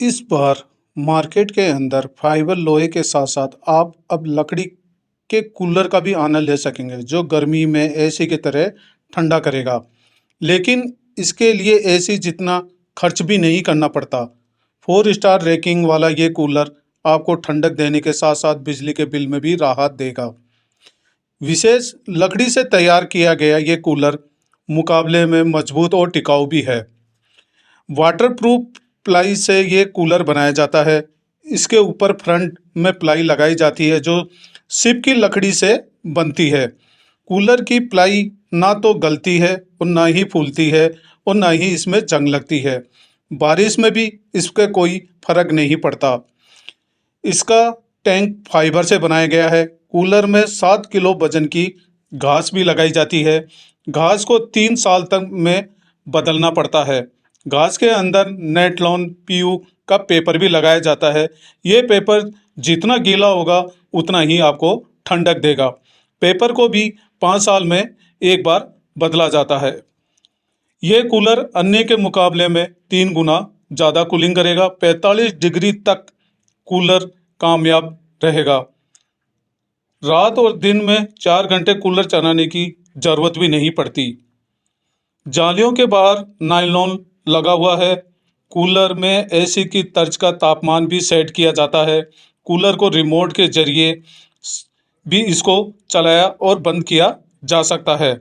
इस बार मार्केट के अंदर फाइबर लोहे के साथ साथ आप अब लकड़ी के कूलर का भी आनंद ले सकेंगे जो गर्मी में एसी की तरह ठंडा करेगा। लेकिन इसके लिए एसी जितना खर्च भी नहीं करना पड़ता। 4 स्टार रेटिंग वाला ये कूलर आपको ठंडक देने के साथ साथ बिजली के बिल में भी राहत देगा। विशेष लकड़ी से तैयार किया गया ये कूलर मुकाबले में मजबूत और टिकाऊ भी है। वाटरप्रूफ प्लाई से ये कूलर बनाया जाता है। इसके ऊपर फ्रंट में प्लाई लगाई जाती है जो सिप की लकड़ी से बनती है। कूलर की प्लाई ना तो गलती है और ना ही फूलती है और ना ही इसमें जंग लगती है। बारिश में भी इसके कोई फर्क नहीं पड़ता। इसका टैंक फाइबर से बनाया गया है। कूलर में 7 किलो वजन की घास भी लगाई जाती है। घास को 3 साल तक में बदलना पड़ता है। घास के अंदर नेटलॉन पीयू का पेपर भी लगाया जाता है। ये पेपर जितना गीला होगा उतना ही आपको ठंडक देगा। पेपर को भी 5 साल में एक बार बदला जाता है। ये कूलर अन्य के मुकाबले में 3 गुना ज़्यादा कूलिंग करेगा। 45 डिग्री तक कूलर कामयाब रहेगा। रात और दिन में 4 घंटे कूलर चलाने की ज़रूरत भी नहीं पड़ती। जालियों के बाहर नायलॉन लगा हुआ है। कूलर में एसी की तर्ज का तापमान भी सेट किया जाता है। कूलर को रिमोट के जरिए भी इसको चलाया और बंद किया जा सकता है।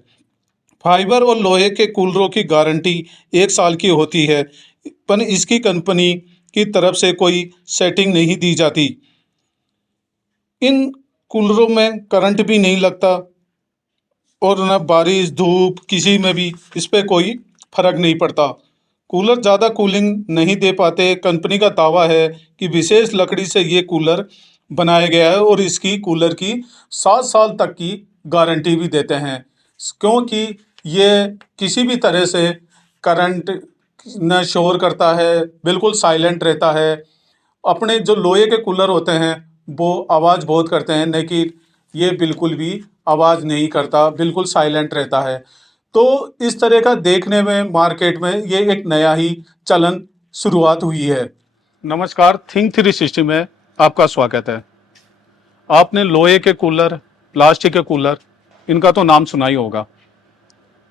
फाइबर और लोहे के कूलरों की गारंटी 1 साल की होती है, पर इसकी कंपनी की तरफ से कोई सेटिंग नहीं दी जाती। इन कूलरों में करंट भी नहीं लगता और न बारिश धूप किसी में भी इस पर कोई फर्क नहीं पड़ता। कूलर ज़्यादा कूलिंग नहीं दे पाते। कंपनी का दावा है कि विशेष लकड़ी से ये कूलर बनाया गया है और इसकी कूलर की 7 साल तक की गारंटी भी देते हैं, क्योंकि ये किसी भी तरह से करंट न शोर करता है, बिल्कुल साइलेंट रहता है। अपने जो लोहे के कूलर होते हैं वो आवाज़ बहुत करते हैं, लेकिन ये बिल्कुल भी आवाज़ नहीं करता, बिल्कुल साइलेंट रहता है। तो इस तरह का देखने में मार्केट में ये एक नया ही चलन शुरुआत हुई है। नमस्कार, थिंक 360 में आपका स्वागत है। आपने लोहे के कूलर, प्लास्टिक के कूलर, इनका तो नाम सुना ही होगा,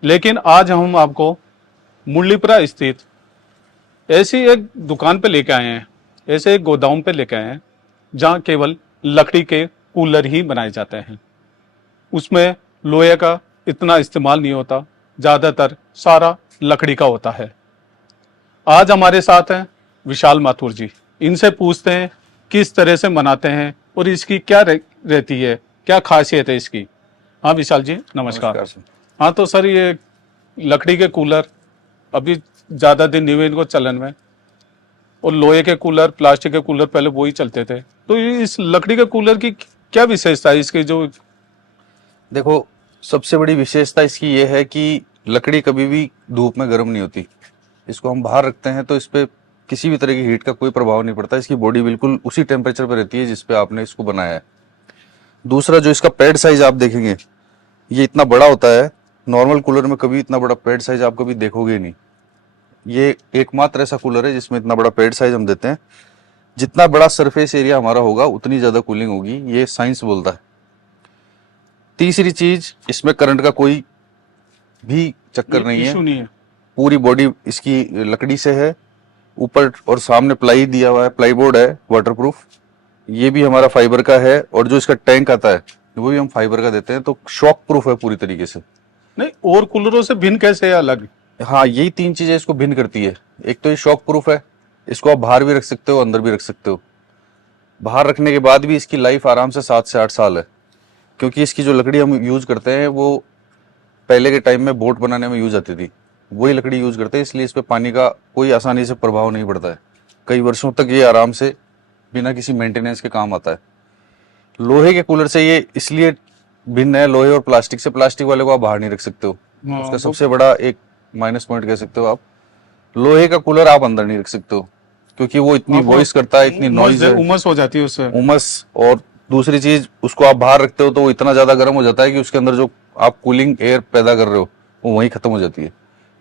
लेकिन आज हम आपको मुरलीपुरा स्थित ऐसी एक दुकान पे लेके आए हैं, ऐसे एक गोदाम पे लेके आए हैं जहाँ केवल लकड़ी के कूलर ही बनाए जाते हैं। उसमें लोहे का इतना इस्तेमाल नहीं होता, ज़्यादातर सारा लकड़ी का होता है। आज हमारे साथ हैं विशाल माथुर जी। इनसे पूछते हैं किस तरह से बनाते हैं और इसकी क्या रहती है, क्या खासियत है इसकी। हाँ विशाल जी, नमस्कार। हाँ तो सर, ये लकड़ी के कूलर अभी ज़्यादा दिन नहीं हुए इनको चलन में, और लोहे के कूलर, प्लास्टिक के कूलर पहले वो ही चलते थे। तो इस लकड़ी के कूलर की क्या विशेषता है इसकी? जो देखो, सबसे बड़ी विशेषता इसकी ये है कि लकड़ी कभी भी धूप में गर्म नहीं होती। इसको हम बाहर रखते हैं तो इस पे किसी भी तरह की हीट का कोई प्रभाव नहीं पड़ता। इसकी बॉडी बिल्कुल उसी टेम्परेचर पर रहती है जिस पे आपने इसको बनाया है। दूसरा, जो इसका पैड साइज आप देखेंगे, ये इतना बड़ा होता है। नॉर्मल कूलर में कभी इतना बड़ा पैड साइज आप कभी देखोगे ही नहीं। ये एकमात्र ऐसा कूलर है जिसमें इतना बड़ा पैड साइज हम देते हैं। जितना बड़ा सरफेस एरिया हमारा होगा उतनी ज्यादा कूलिंग होगी, ये साइंस बोलता है। तीसरी चीज, इसमें करंट का कोई भी चक्कर नहीं है। पूरी बॉडी इसकी लकड़ी से है। ऊपर और सामने प्लाई दिया हुआ है, प्लाई बोर्ड है वाटरप्रूफ। ये भी हमारा फाइबर का है, और जो इसका टैंक आता है वो भी हम फाइबर का देते हैं। तो शॉक प्रूफ है पूरी तरीके से। नहीं, और कूलरों से भिन्न कैसे है अलग? हाँ, यही 3 चीजें इसको भिन्न करती है। एक तो ये शॉक प्रूफ है, इसको आप बाहर भी रख सकते हो, अंदर भी रख सकते हो। बाहर रखने के बाद भी इसकी लाइफ आराम से 7 से 8 साल है, क्योंकि इसकी जो लकड़ी हम यूज करते हैं वो पहले के टाइम में बोट बनाने में यूज आती थी, वही लकड़ी यूज करते हैं। इसलिए इस पे पानी का कोई आसानी से प्रभाव नहीं पड़ता है। कई वर्षों तक ये आराम से बिना किसी मेंटेनेंस के काम आता है। लोहे के कूलर से ये इसलिए भिन्न है, लोहे और प्लास्टिक से। प्लास्टिक वाले को आप बाहर नहीं रख सकते हो, उसका सबसे बड़ा एक माइनस पॉइंट कह सकते हो आप। लोहे का कूलर आप अंदर नहीं रख सकते हो, क्योंकि वो इतनी वॉइस करता है, इतनी नॉइज है, उमस हो जाती है उससे, उमस। और दूसरी चीज, उसको आप बाहर रखते हो तो वो इतना ज्यादा गर्म हो जाता है कि उसके अंदर जो आप कूलिंग एयर पैदा कर रहे हो वो वहीं खत्म हो जाती है।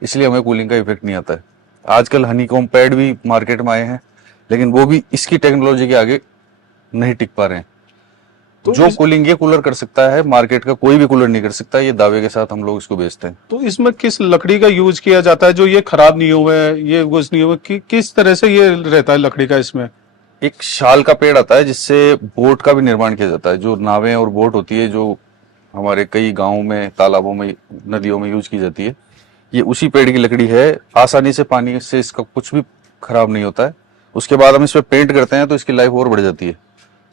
इसलिए हमें कूलिंग का इफेक्ट नहीं आता है। आजकल हनीकॉम्ब पैड भी मार्केट में आए हैं, लेकिन वो भी इसकी टेक्नोलॉजी के आगे नहीं टिक पा रहे हैं। तो जो कूलिंग ये कूलर कर सकता है, मार्केट का कोई भी कूलर नहीं कर सकता, ये दावे के साथ हम लोग इसको बेचते हैं। तो इसमें किस लकड़ी का यूज किया जाता है जो ये खराब नहीं हुआ है, ये कुछ नहीं हुआ किस तरह से ये रहता है लकड़ी का इसमें? एक शाल का पेड़ आता है जिससे बोट का भी निर्माण किया जाता है। जो नावें और बोट होती है, जो हमारे कई गांवों में, तालाबों में, नदियों में यूज की जाती है, ये उसी पेड़ की लकड़ी है। आसानी से पानी से इसका कुछ भी खराब नहीं होता है। उसके बाद हम इस पे पेंट करते हैं तो इसकी लाइफ और बढ़ जाती है।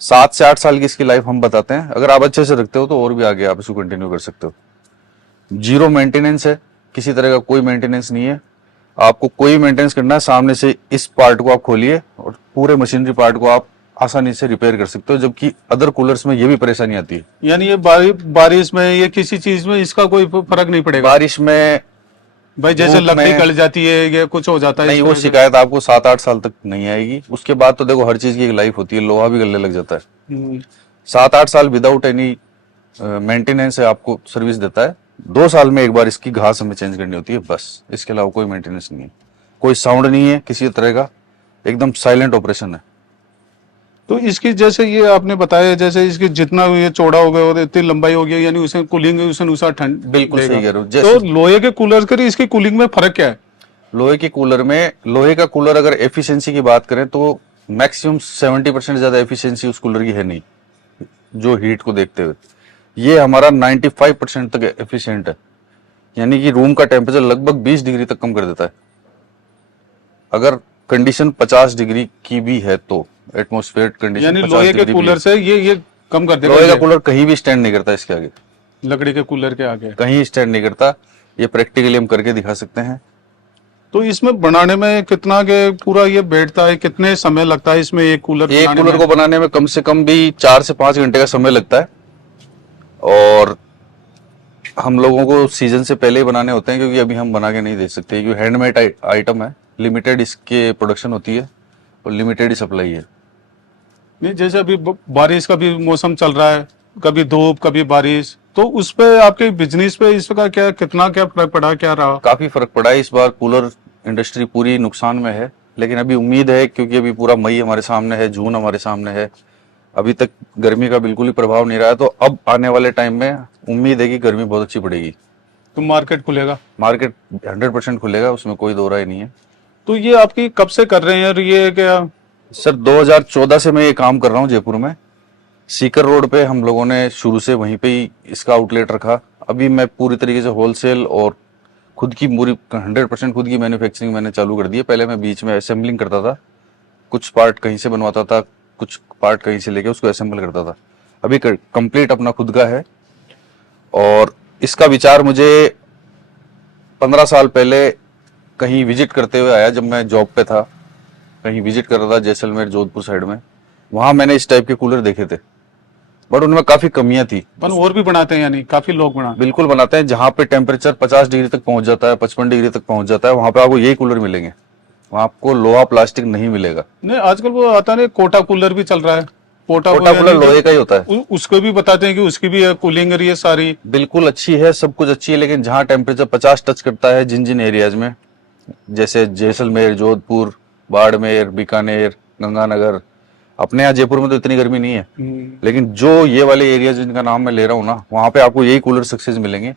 7 से 8 साल की इसकी लाइफ हम बताते हैं। अगर आप अच्छे से रखते हो तो और भी आगे आप इसको कंटिन्यू कर सकते हो। जीरो मेंटेनेंस है, किसी तरह का कोई मेंटेनेंस नहीं है। आपको कोई मेंटेनेंस करना है, सामने से इस पार्ट को आप खोलिए और पूरे मशीनरी पार्ट को आप आसानी से रिपेयर कर सकते हो, जबकि अदर कूलर्स में ये भी परेशानी आती है। यानी ये बारिश में ये किसी चीज में इसका कोई फर्क नहीं पड़ेगा? बारिश में, भाई जैसे धूप लकड़ी में गल जाती है, ये कुछ हो जाता है नहीं, इस वो तरह से? शिकायत आपको 7-8 साल तक नहीं आएगी। उसके बाद तो देखो, हर चीज की एक लाइफ होती है। लोहा भी गलने लग जाता है। हम्म। 7-8 साल विदाउट एनी मेंटेनेंस है आपको सर्विस देता है। 2 साल में एक बार इसकी घास हमें चेंज करनी होती है, बस। इसके अलावा कोई मेंटेनेंस नहीं है, कोई साउंड नहीं है किसी तरह का, एकदम साइलेंट ऑपरेशन है। तो इसकी जैसे ये आपने बताया, जैसे इसकी जितना ये चौड़ा हो गया और इतनी लंबाई हो गई, यानी उसे कूलिंग उसे अनुसार ठंड बिल्कुल देगा। सही कह रहे हो। तो लोहे के कूलर करी इसकी कूलिंग में फर्क क्या है? लोहे के कूलर में, लोहे का कूलर अगर एफिशिएंसी की बात करें तो मैक्सिमम 70% ज्यादा एफिशिएंसी उस कूलर की है नहीं, जो हीट को देखते हुए। ये हमारा 95% तक एफिशिएंट है, यानी कि रूम का टेम्परेचर लगभग 20 डिग्री तक कम कर देता है। अगर कंडीशन 50 डिग्री की भी है तो, एटमॉस्फेयर कंडीशन यानी 50 लोहे के डिग्री भी है। कूलर से ये कम कर देगा? लोहे का कूलर कहीं भी स्टैंड नहीं करता इसके आगे, लकड़ी के कूलर के आगे कहीं स्टैंड नहीं करता। ये प्रैक्टिकली हम करके दिखा सकते हैं। तो इसमें बनाने में कितना के पूरा ये बैठता है, कितने समय लगता है इसमें एक कूलर एक बनाने कूलर में? को बनाने में कम से कम भी 4 से 5 घंटे का समय लगता है। और हम लोगों को सीजन से पहले ही बनाने होते हैं, क्योंकि अभी हम बना के नहीं दे सकते, क्योंकि हैंडमेड आइटम है। लिमिटेड इसके प्रोडक्शन होती है और लिमिटेड ही सप्लाई है। नहीं, जैसे अभी बारिश का भी मौसम चल रहा है, कभी धूप कभी बारिश, तो उस पे आपके बिजनेस पे इसका क्या कितना क्या फर्क पड़ा, क्या रहा? काफी फर्क पड़ा है। इस बार कूलर इंडस्ट्री पूरी नुकसान में है, लेकिन अभी उम्मीद है, क्योंकि अभी पूरा मई हमारे सामने है, जून हमारे सामने है, अभी तक गर्मी का बिल्कुल ही प्रभाव नहीं रहा है। तो अब आने वाले टाइम में उम्मीद है कि गर्मी बहुत अच्छी पड़ेगी। तो मार्केट खुलेगा? मार्केट 100% खुलेगा, उसमें कोई दो राय नहीं है। तो ये आपकी कब से कर रहे हैं और ये क्या? सर 2014 से मैं ये काम कर रहा हूँ जयपुर में। सीकर रोड पे हम लोगों ने शुरू से वहीं पे ही इसका आउटलेट रखा। अभी मैं पूरी तरीके से होलसेल और खुद की पूरी 100% खुद की मैन्युफैक्चरिंग मैंने चालू कर दी है। पहले मैं बीच में असेंबलिंग करता था, कुछ पार्ट कहीं से बनवाता था, कुछ पार्ट कहीं से लेके उसको असेंबल करता था। अभी कंप्लीट अपना खुद का है। और इसका विचार मुझे 15 साल पहले कहीं विजिट करते हुए आया। जब मैं जॉब पे था, कहीं विजिट कर रहा था जैसलमेर, जोधपुर साइड में, वहां मैंने इस टाइप के कूलर देखे थे, बट उनमें काफी कमियां थी। और भी बनाते हैं, यानी काफी लोग बनाते बिल्कुल बनाते हैं। जहां पे टेम्परेचर 50 डिग्री तक पहुंच जाता है, 55 डिग्री तक पहुंच जाता है, वहां पे आपको यही कूलर मिलेंगे। वहां आपको लोहा प्लास्टिक नहीं मिलेगा। हैं? नहीं, आजकल वो आता नहीं, कोटा कूलर भी चल रहा है। कोटा कूलर लोहे का ही होता है। उसको भी बताते हैं कि उसकी भी कूलिंग है सारी बिल्कुल अच्छी है, सब कुछ अच्छी है, लेकिन जहां टेम्परेचर 50 टच करता है, जिन जिन एरियाज में, जैसे जैसलमेर, जोधपुर, बाड़मेर, बीकानेर, गंगानगर, अपने यहाँ जयपुर में तो इतनी गर्मी नहीं है, लेकिन जो ये वाले एरिया जिनका नाम मैं ले रहा हूँ ना, वहां पे आपको यही कूलर सक्सेस मिलेंगे।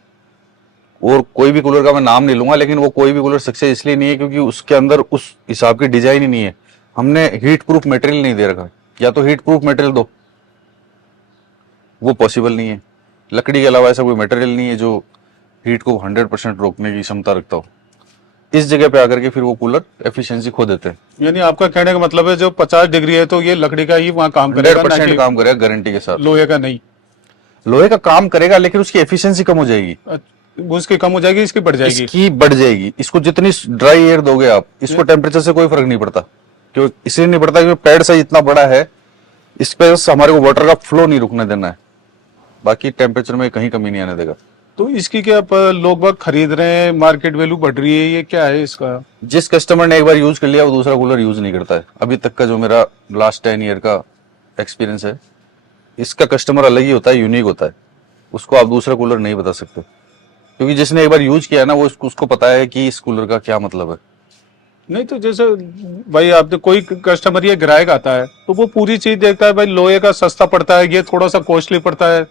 और कोई भी कूलर का मैं नाम नहीं लूंगा, लेकिन वो कोई भी कूलर सक्सेस इसलिए नहीं है क्योंकि उसके अंदर उस हिसाब की डिजाइन ही नहीं है। हमने हीट प्रूफ मटेरियल नहीं दे रखा। या तो हीट प्रूफ मटेरियल दो, वो पॉसिबल नहीं है। लकड़ी के अलावा ऐसा कोई मटेरियल नहीं है जो हीट को 100% रोकने की क्षमता रखता हो। इस जगह पे आकर के फिर वो कूलर एफिशिएंसी खो देते हैं। यानी आपका कहने का मतलब है जो 50 डिग्री है तो ये लकड़ी का ही वहाँ काम करेगा, ना 100% कि काम करेगा गारंटी के साथ। लोहे का नहीं? लोहे का काम करेगा, लेकिन उसकी एफिशिएंसी कम हो जाएगी। उसकी कम हो जाएगी, इसकी बढ़ जाएगी? इसकी बढ़ जाएगी। इसको जितनी ड्राई एयर दोगे आप, इसको टेम्परेचर से कोई फर्क नहीं पड़ता। क्यों इसलिए नहीं पड़ता? क्योंकि पैड साइज इतना बड़ा है, इस पे हमारे को वाटर का फ्लो नहीं रुकने देना है, बाकी टेम्परेचर में कहीं कमी नहीं आने देगा। तो इसकी क्या लोग बाग खरीद रहे हैं, मार्केट वैल्यू बढ़ रही है, ये क्या है इसका? जिस कस्टमर ने एक बार यूज कर लिया वो दूसरा कूलर यूज नहीं करता है। अभी तक का जो मेरा लास्ट 10 ईयर का एक्सपीरियंस है, इसका कस्टमर अलग ही होता है, यूनिक होता है। उसको आप दूसरा कूलर नहीं बता सकते, क्योंकि जिसने एक बार यूज किया है ना, वो उसको पता है कि इस कूलर का क्या मतलब है। नहीं तो जैसे भाई आप कोई कस्टमर ये ग्राहक आता है तो वो पूरी चीज देखता है, भाई लोहे का सस्ता पड़ता है, ये थोड़ा सा कॉस्टली पड़ता है,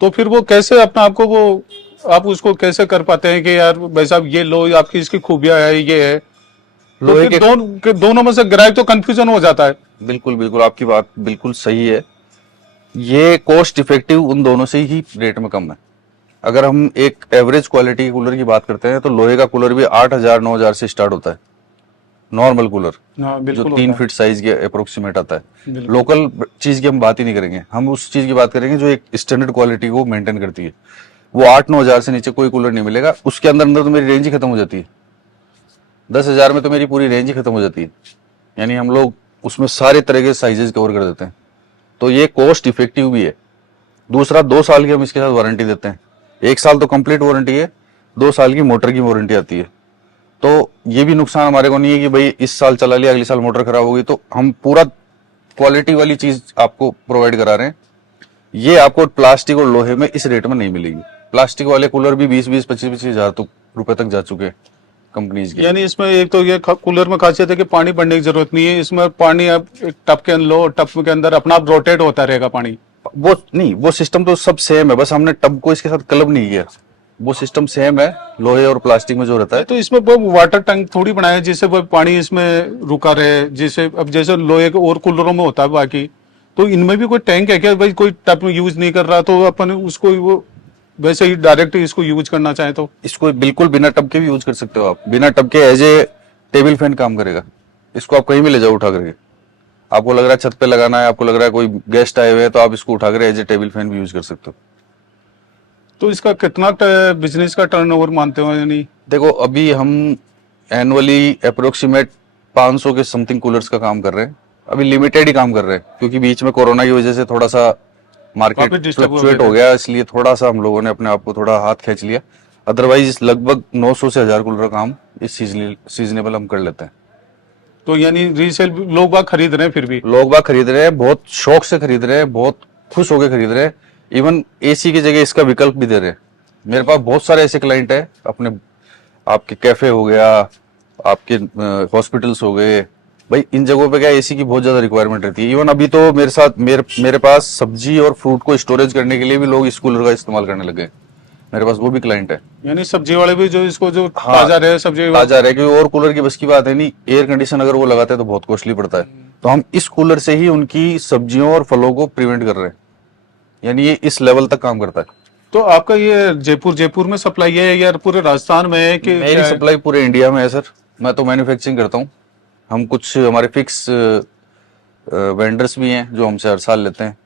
तो फिर वो कैसे अपना आपको वो आप उसको कैसे कर पाते हैं कि यार भाई साहब ये लो, आपकी इसकी खूबियां है, ये है। तो लोहे फिर के दोनों में से ग्राहक तो कंफ्यूजन हो जाता है। बिल्कुल बिल्कुल आपकी बात बिल्कुल सही है। ये कॉस्ट इफेक्टिव उन दोनों से ही रेट में कम है। अगर हम एक एवरेज क्वालिटी के कूलर की बात करते हैं तो लोहे का कूलर भी 8,000 9,000 से स्टार्ट होता है। नॉर्मल कूलर हाँ जो बिल्कुल होता 3 फीट साइज के अप्रोक्सीमेट आता है। बिल्कुल। लोकल चीज की हम बात ही नहीं करेंगे, हम उस चीज की बात करेंगे जो एक स्टैंडर्ड क्वालिटी को मेंटेन करती है। वो 8-9 हजार से नीचे कोई कूलर नहीं मिलेगा। उसके अंदर अंदर तो मेरी रेंज ही खत्म हो जाती है। 10,000 में तो मेरी पूरी रेंज ही खत्म हो जाती है। यानी हम लोग उसमें सारे तरह के साइजेस कवर कर देते हैं। तो ये कॉस्ट इफेक्टिव भी है। दूसरा, 2 साल की हम इसके साथ वारंटी देते हैं। 1 साल तो कंप्लीट वारंटी है, 2 साल की मोटर की वारंटी आती है। तो ये भी नुकसान हमारे को नहीं है कि भाई इस साल चला लिया, अगले साल मोटर खराब होगी, तो हम पूरा क्वालिटी वाली चीज आपको प्रोवाइड करा रहे हैं। ये आपको प्लास्टिक और लोहे में इस रेट में नहीं मिलेगी। प्लास्टिक वाले कूलर भी 20-20 25-25 हजार रुपए तक जा चुके हैं कंपनीज के। यानी इसमें एक तो ये कूलर में खासियत है कि पानी भरने की जरूरत नहीं है, इसमें पानी आप एक टब के अंदर लो, टब के अंदर अपना आप रोटेट होता रहेगा पानी। वो नहीं, वो सिस्टम तो सब सेम है, बस हमने टब को इसके साथ क्लब नहीं किया। वो सिस्टम सेम है लोहे और प्लास्टिक में जो रहता नहीं है। तो इसमें वो वाटर टैंक थोड़ी बनाया है जिससे वो पानी इसमें रुका रहे, जिससे अब जैसे लोहे के और कूलरों में होता है बाकी, तो इनमें भी कोई टैंक है क्या भाई? कोई टब यूज नहीं कर रहा तो अपन उसको वो वैसे ही डायरेक्ट इसको यूज करना चाहे तो? इसको बिल्कुल बिना टब के भी यूज कर सकते हो आप। बिना टब के एज ए टेबल फैन काम करेगा। इसको आप कहीं भी ले जाओ उठा करके। आपको लग रहा है छत पे लगाना है, आपको लग रहा है कोई गेस्ट आए हुए हैं, तो आप इसको उठा कर एज ए टेबल फैन भी यूज कर सकते हो। तो इसका कितना बिजनेस का टर्नओवर मानते हो? यानी देखो, अभी हम एनुअली अप्रोक्सीमेट 500 के समथिंग कूलर्स का काम कर रहे हैं। अभी लिमिटेड ही काम कर रहे हैं क्योंकि बीच में कोरोना की वजह से थोड़ा सा मार्केट वापस डिस्टर्ब हो गए फ्लक्चुएट हो थे। गया, इसलिए थोड़ा सा हम लोगों ने अपने आप को थोड़ा हाथ खींच लिया। अदरवाइज लगभग 900 से 1000 कूलर काम इस सीजनेबल हम कर लेते हैं। तो यानी रीसेल लोग बाग खरीद रहे हैं फिर भी? लोग बाग खरीद रहे हैं, बहुत शौक से खरीद रहे हैं, बहुत खुश होकर खरीद रहे हैं। इवन एसी की जगह इसका विकल्प भी दे रहे हैं। मेरे पास बहुत सारे ऐसे क्लाइंट है, अपने आपके कैफे हो गया, आपके हॉस्पिटल्स हो गए, भाई इन जगहों पे क्या एसी की बहुत ज्यादा रिक्वायरमेंट रहती है। इवन अभी तो मेरे साथ मेरे पास सब्जी और फ्रूट को स्टोरेज करने के लिए भी लोग इस कूलर का इस्तेमाल करने लगे हैं। मेरे पास वो भी क्लाइंट है। यानी सब्जी वाले भी जो इसको जो हाँ, ताजा रहे सब्जी ताजा रहे, क्योंकि और कूलर की बस की बात है नहीं। एयर कंडीशन अगर वो लगाते हैं तो बहुत कॉस्टली पड़ता है। तो हम इस कूलर से ही उनकी सब्जियों और फलों को प्रिवेंट कर रहे हैं। यानी ये इस लेवल तक काम करता है। तो आपका ये जयपुर में सप्लाई है या पूरे राजस्थान में है कि मेरी क्या है? सप्लाई पूरे इंडिया में है सर। मैं तो मैन्युफैक्चरिंग करता हूँ। हम कुछ हमारे फिक्स वेंडर्स भी हैं जो हमसे हर साल लेते हैं।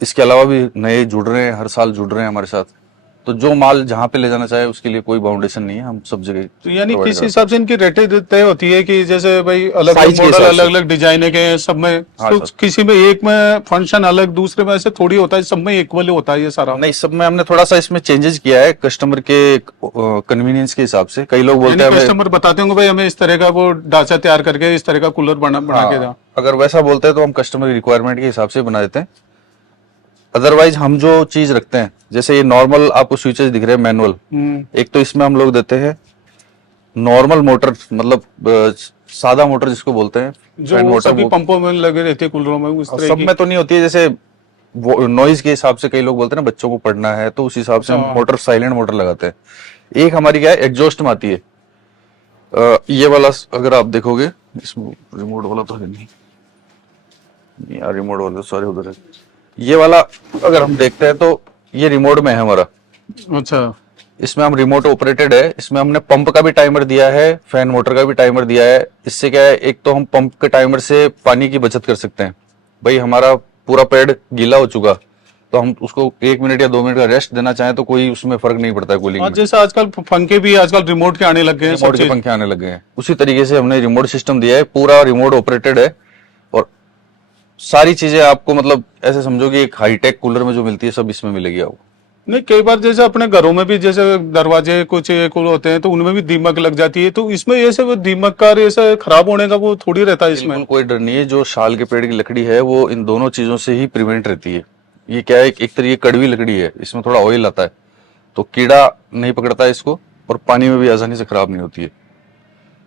इसके अलावा भी नए जुड़ रहे हैं, हर साल जुड़ रहे हैं हमारे साथ। तो जो माल जहाँ पे ले जाना चाहे उसके लिए कोई बाउंडेशन नहीं है, हम सब जगह तो यानी प्रोवाइड किस करते हिसाब से इनकी रेटें तय होती है कि जैसे भाई अलग अलग साइज के मॉडल, हिसाब अलग से। अलग डिजाइन के हैं सब में, हाँ तो सर। किसी में एक में फंक्शन अलग, दूसरे में ऐसे थोड़ी होता है, सब में इक्वल होता है ये सारा? नहीं, सब में हमने थोड़ा सा इसमें चेंजेस किया है कस्टमर के कन्वीनियंस के हिसाब से। कई लोग बोलते यानी हैं हमें, कस्टमर बताते होंगे भाई हमें इस तरह का वो ढांचा तैयार करके इस तरह का कूलर बना के हाँ, दो। अगर वैसा बोलते हैं तो हम कस्टमर की रिक्वायरमेंट के हिसाब से बना देते हैं। अदरवाइज हम जो चीज रखते हैं, जैसे ये नॉर्मल आपको स्विचेस दिख रहे हैं मैनुअल, एक तो इसमें हम लोग देते हैं नॉर्मल मोटर, मतलब सादा मोटर जिसको बोलते हैं, जो फैन वो मोटर। सभी वो पंपों में लगे रहते हैं कूलरों में उस तरह सब की? में तो नहीं होती है, जैसे वो नॉइज के हिसाब से कई लोग बोलते हैं ना बच्चों को पढ़ना है, तो उस हिसाब से हम अच्छा। मोटर साइलेंट मोटर लगाते हैं। एक हमारी क्या है, एग्जॉस्ट में आती है। ये वाला अगर आप देखोगे, इसमें रिमोट वाला तो है नहीं यार, रिमोट वाला तो सारे उधर है। ये वाला अगर हम देखते हैं तो ये रिमोट में है हमारा। अच्छा। इसमें हम रिमोट ऑपरेटेड है। इसमें हमने पंप का भी टाइमर दिया है, फैन मोटर का भी टाइमर दिया है। इससे क्या है, एक तो हम पंप के टाइमर से पानी की बचत कर सकते हैं। भाई हमारा पूरा पेड़ गीला हो चुका, तो हम उसको 1 मिनट या 2 मिनट का रेस्ट देना चाहें तो कोई उसमें फर्क नहीं पड़ता है कूलिंग हाँ, में। जैसे आजकल पंखे भी आजकल रिमोट के आने लग गए हैं सब रिमोट के चीज। पंखे आने लगे हैं, उसी तरीके से हमने रिमोट सिस्टम दिया है, पूरा रिमोट ऑपरेटेड है। और सारी चीजें आपको, मतलब ऐसे समझो कि एक हाईटेक कूलर में जो मिलती है सब इसमें मिलेगी आपको। नहीं, कई बार जैसे अपने घरों में भी जैसे दरवाजे कुछ एक होते हैं तो उनमें भी दीमक लग जाती है, तो इसमें ऐसे वो दीमक का ऐसे खराब होने का वो थोड़ी रहता है इसमें? बिल्कुल कोई डर नहीं है। जो शाल के पेड़ की लकड़ी है वो इन दोनों चीजों से ही प्रिवेंट रहती है। ये क्या है, एक तरीके कड़वी लकड़ी है, इसमें थोड़ा ऑयल आता है, तो कीड़ा नहीं पकड़ता है इसको, और पानी में भी आसानी से खराब नहीं होती है।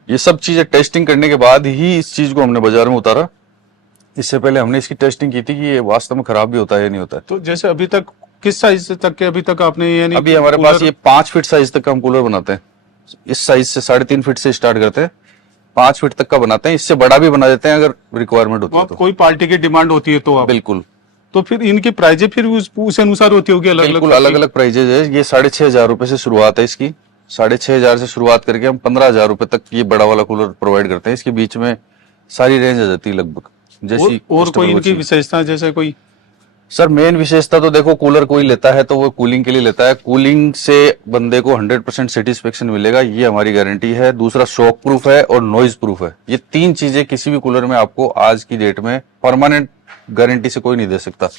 ये सब चीजें टेस्टिंग करने के बाद ही इस चीज को हमने बाजार में उतारा। इससे पहले हमने इसकी टेस्टिंग की थी कि ये वास्तव में खराब भी होता है या नहीं होता है। तो जैसे अभी तक किस साइज तक के अभी तक आपने यानी अभी हमारे पास ये 5 फीट साइज तक का हम कूलर बनाते हैं। इस साइज से 3.5 फीट से स्टार्ट करते हैं, 5 फीट तक का बनाते हैं। इससे बड़ा भी बना देते हैं अगर रिक्वायरमेंट होती है तो। कोई पार्टी की डिमांड होती है तो आप बिल्कुल, तो फिर इनकी प्राइजें फिर उस अनुसार होती होगी अलग बिल्कुल अलग अलग प्राइजेज है। ये 6,500 रुपए से शुरुआत है इसकी। 6,500 से शुरुआत करके हम 15,000 रुपए तक ये बड़ा वाला कूलर प्रोवाइड करते हैं। इसके बीच में सारी रेंज आ जाती है लगभग। जैसी और कोई इनकी विशेषता जैसे कोई? सर मेन विशेषता तो देखो, कूलर कोई लेता है तो वो कूलिंग के लिए लेता है। कूलिंग से बंदे को 100% सेटिस्फेक्शन मिलेगा, ये हमारी गारंटी है। दूसरा शॉक प्रूफ है और नॉइज प्रूफ है। ये 3 चीजें किसी भी कूलर में आपको आज की डेट में परमानेंट गारंटी से कोई नहीं दे सकता।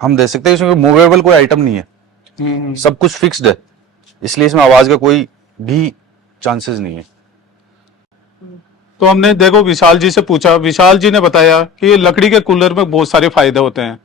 हम दे सकते हैं, इसमें मूवेबल कोई आइटम नहीं है, सब कुछ फिक्स्ड है, इसलिए इसमें आवाज का कोई भी चांसेस नहीं है। तो हमने देखो विशाल जी से पूछा, विशाल जी ने बताया कि ये लकड़ी के कूलर में बहुत सारे फायदे होते हैं।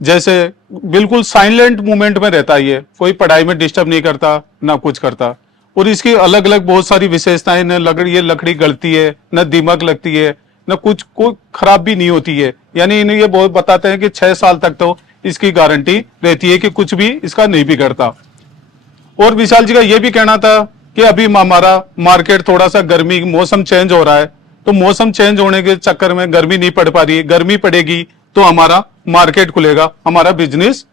जैसे बिल्कुल साइलेंट मूवमेंट में रहता है, ये कोई पढ़ाई में डिस्टर्ब नहीं करता ना कुछ करता। और इसकी अलग अलग बहुत सारी विशेषताएं, न ये लकड़ी गलती है, न दीमक लगती है, न कुछ कोई खराब भी नहीं होती है। यानी इन्हें ये बहुत बताते हैं कि 6 साल तक तो इसकी गारंटी रहती है कि कुछ भी इसका नहीं बिगड़ता। और विशाल जी का ये भी कहना था कि अभी हमारा मार्केट थोड़ा सा गर्मी, मौसम चेंज हो रहा है, तो मौसम चेंज होने के चक्कर में गर्मी नहीं पड़ पा रही है। गर्मी पड़ेगी तो हमारा मार्केट खुलेगा, हमारा बिजनेस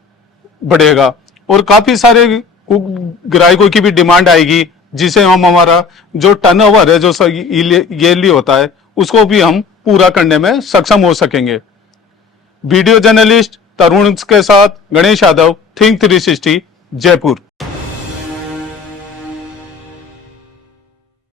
बढ़ेगा और काफी सारे ग्राहकों की भी डिमांड आएगी, जिसे हम हमारा जो टर्नओवर है, जो ईयरली होता है, उसको भी हम पूरा करने में सक्षम हो सकेंगे। वीडियो जर्नलिस्ट तरुण के साथ गणेश यादव, थिंक 360 जयपुर।